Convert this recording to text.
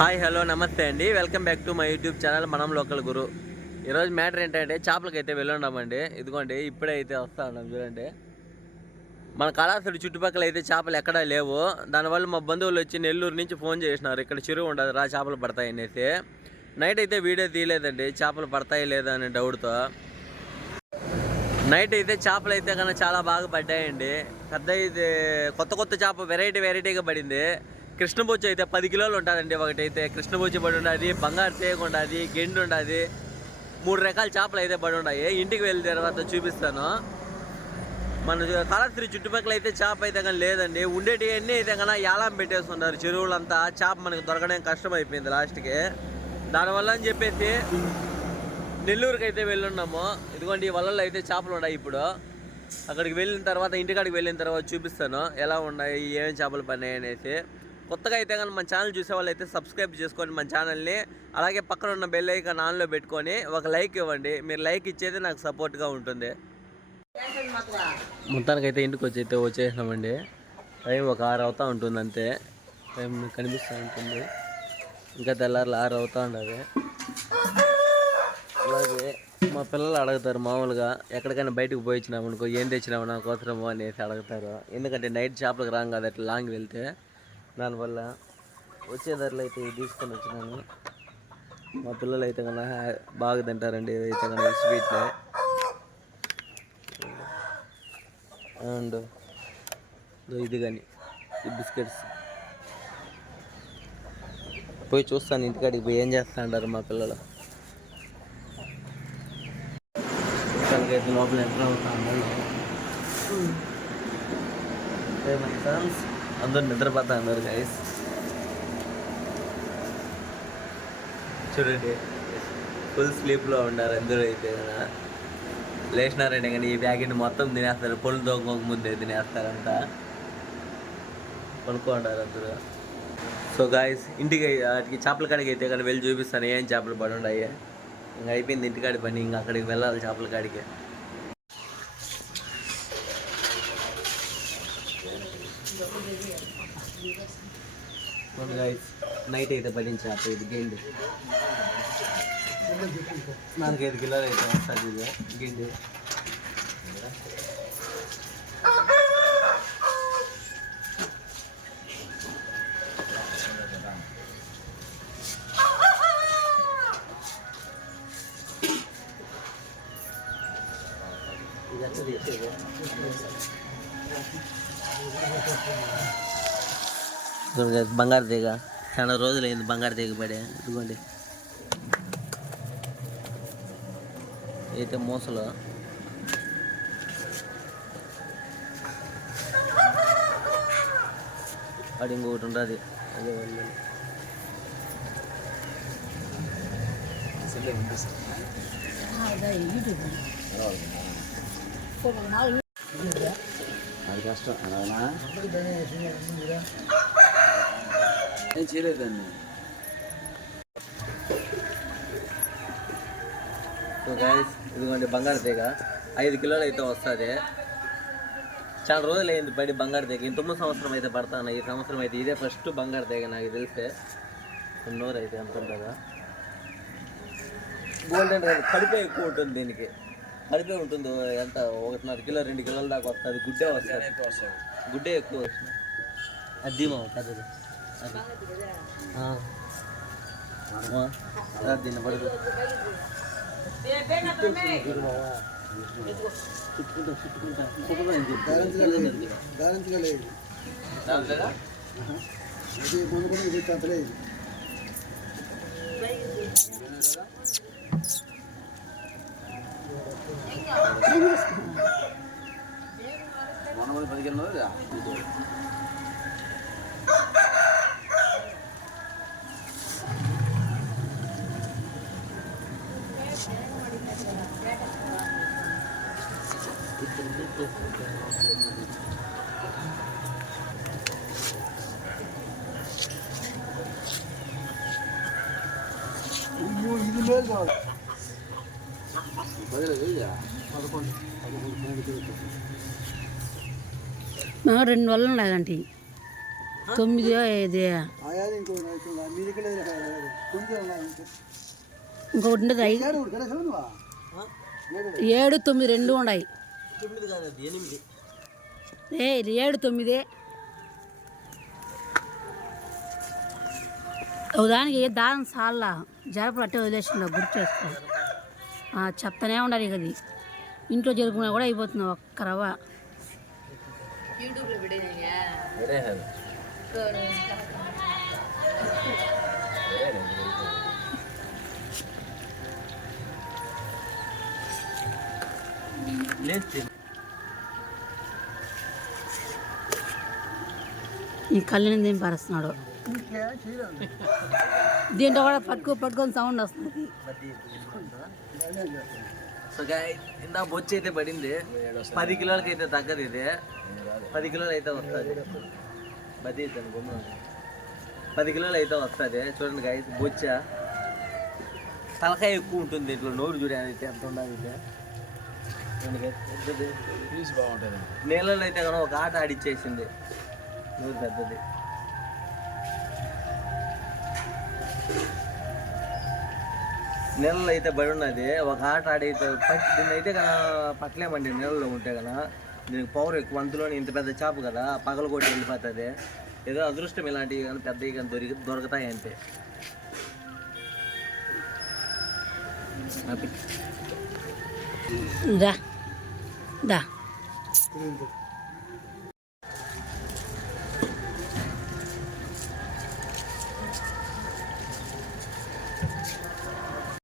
Hi hello నమస్తే అండి. Welcome back to my YouTube channel మనం లోకల్ గురు. ఈరోజు మ్యాటర్ ఏంటంటే చేపలకి అయితే వెళ్ళున్నామండి. ఇదిగోండి ఇప్పుడే అయితే వస్తా ఉన్నాం చూడండి. మన కళాశాల చుట్టుపక్కల అయితే చేపలు ఎక్కడా లేవు. దానివల్ల మా బంధువులు వచ్చి నెల్లూరు నుంచి ఫోన్ చేసినారు, ఇక్కడ చెరువు ఉండదు రా చేపలు పడతాయి అనేసి. నైట్ అయితే వీడియో తీయలేదండి, చేపలు పడతాయి లేదా అనే డౌట్తో. నైట్ అయితే చేపలు అయితే కన్నా చాలా బాగా పడ్డాయండి. పెద్ద ఇది కొత్త చేప వెరైటీగా పడింది. కృష్ణబొచ్చు అయితే 10 కిలోలు ఉంటుందండి. ఒకటైతే కృష్ణబొచ్చు పడి ఉండదు, బంగారు తేగ ఉండదు, గెండు ఉండదు, 3 రకాల చేపలు అయితే పడి ఉన్నాయి. ఇంటికి వెళ్ళిన తర్వాత చూపిస్తాను. మన కళాశ్రీ చుట్టుపక్కల అయితే చేప అయితే కానీ లేదండి. ఉండేటివన్నీ అయితే కన్నా యాలం పెట్టేస్తున్నారు చెరువులంతా. చేప మనకు దొరకడం కష్టం అయిపోయింది లాస్ట్కి. దానివల్ల అని చెప్పేసి నెల్లూరుకి అయితే వెళ్ళున్నాము. ఇదిగోండి ఈ వలల్లో అయితే చేపలు ఉన్నాయి. ఇప్పుడు అక్కడికి వెళ్ళిన తర్వాత, ఇంటికాడికి వెళ్ళిన తర్వాత చూపిస్తాను ఎలా ఉన్నాయి, ఏమేమి చేపలు పడినాయి అనేసి. కొత్తగా అయితే కానీ మన ఛానల్ చూసే వాళ్ళు అయితే సబ్స్క్రైబ్ చేసుకోండి మన ఛానల్ని. అలాగే పక్కన ఉన్న బెల్ ఐకాన్ ఆన్లో పెట్టుకొని ఒక లైక్ ఇవ్వండి. మీరు లైక్ ఇచ్చేది నాకు సపోర్ట్గా ఉంటుంది. మొత్తానికైతే ఇంటికి వచ్చేసినామండి. టైం ఒక 6 అవుతూ ఉంటుంది అంతే. టైం కనిపిస్తూ ఉంటుంది. ఇంకా తెల్లారులు 6 అవుతూ ఉండదు. అలాగే మా పిల్లలు అడుగుతారు మామూలుగా, ఎక్కడికైనా బయటకు పోయించినాము అనుకో, ఏం తెచ్చినాము నా కోసము అనేసి అడుగుతారు. ఎందుకంటే నైట్ చేపలకు రాం కదా అట్లా లాంగ్ వెళ్తే. దానివల్ల వచ్చే ధరలు అయితే తీసుకొని వచ్చినాను. మా పిల్లలు అయితే కన్నా బాగా తింటారండి అయితే కన్నా స్వీట్నే. అండ్ ఇది కానీ ఈ బిస్కెట్స్ పోయి చూస్తాను, ఇంటికాడికి పోయి ఏం చేస్తా అంటారు మా పిల్లలు. అయితే లోపల ఎట్లా అవుతాను అందరూ నిద్రపోతా అన్నారు గైస్. చూడండి ఫుల్ స్లీప్లో ఉన్నారు అందరూ. అయితే కదా లేచినారంటే కానీ ఈ ప్యాకెట్ మొత్తం తినేస్తారు. పొలు తోకోక ముందే తినేస్తారంతా, కొనుక్కుంటారు అందరూ. సో గాయస్ ఇంటికి వాటికి చేపల కాడికి అయితే కానీ వెళ్ళి చూపిస్తాను ఏం చేపలు పడి ఉన్నాయి. ఇంకా అయిపోయింది ఇంటికాడి పని, ఇంకా అక్కడికి వెళ్ళాలి చేపల కాడికి. నైట్ అయితే పడింది చేప. ఇది గెండి 4-5 కిలోలు అయితే వస్తుంది. ఇది గెండి బంగారు తీగ. చాలా రోజులైంది బంగారు తీగ పడే. ఇదిగోండి అయితే మూసలు. అది ఇంకొకటి ఉంటుంది. అదే అది కష్టం ఏం చేయలేదండి. సో గైస్ ఇదిగోండి బంగారు తీగ 5 కిలోలు అయితే వస్తుంది. చాలా రోజులు అయింది పడి బంగారు తీగ. ఇంతకుముందు సంవత్సరం అయితే పడతాను, ఈ సంవత్సరం అయితే ఇదే ఫస్ట్ బంగారు తీగ నాకు తెలిసే. నోరు అయితే ఎంత ఉంటుందా. గోల్డెన్ కడిపే ఎక్కువ ఉంటుంది దీనికి. కడిపే ఉంటుంది ఎంత 1.5 కిలో 2 కిలోల దాకా వస్తుంది. గుడ్డే వస్తుంది, గుడ్డే ఎక్కువ వస్తుంది. అది పెద్దది అది దీన్ని పడదు. మన 10 కిలోలు ఇది లేదు కావాలి. 2 వల్ల ఉన్నదండి. 9 ఇది ఆయాది ఇంకో మీరు ఇక్కడ కొంచెం ఇంకొకటి ఉండదు 5 ఏడు కనీసం నువ్వా 7 9 2 ఉన్నాయి 9 కాదు అది 8. ఇది 7 9 దానికి దారం సాల్లా జరపలు అట్టే వదిలేసిండు గుర్తు చేసుకో చెప్తానే ఉండాలి ఇక అది ఇంట్లో జరుపుకున్నా కూడా అయిపోతుంది ఒక్క రవ్వ ఈ కళ్ళని దేని పరుస్తున్నాడు దీంట్లో కూడా పట్టుకొని సౌండ్ వస్తుంది సో ఇందా బొచ్చి అయితే పడింది 10 కిలోలకి అయితే తగ్గదు ఇది 10 కిలోలు అయితే వస్తుంది బతి 10 కిలోలు అయితే వస్తుంది చూడండి గాయ బొచ్చ తలకాయ ఎక్కువ ఉంటుంది ఇట్లా నోరు చూడాలి అయితే ఎంత ఉండాలి బాగుంటుంది నీళ్ళలో అయితే కనుక ఒక ఆట ఆడిచ్చేసింది నోరు పెద్దది నీళ్ళలో అయితే బడి ఉన్నది ఒక ఆట ఆడైతే దీన్ని అయితే కదా పట్టలేమండి నీళ్ళలో ఉంటే కదా దీనికి పవర్ ఎక్కువ అందులోని ఇంత పెద్ద చేప కదా పగల కొట్టి వెళ్ళిపోతుంది ఏదో అదృష్టం ఇలాంటివి కానీ పెద్దవి కానీ దొరుకుతాయి అంటే దా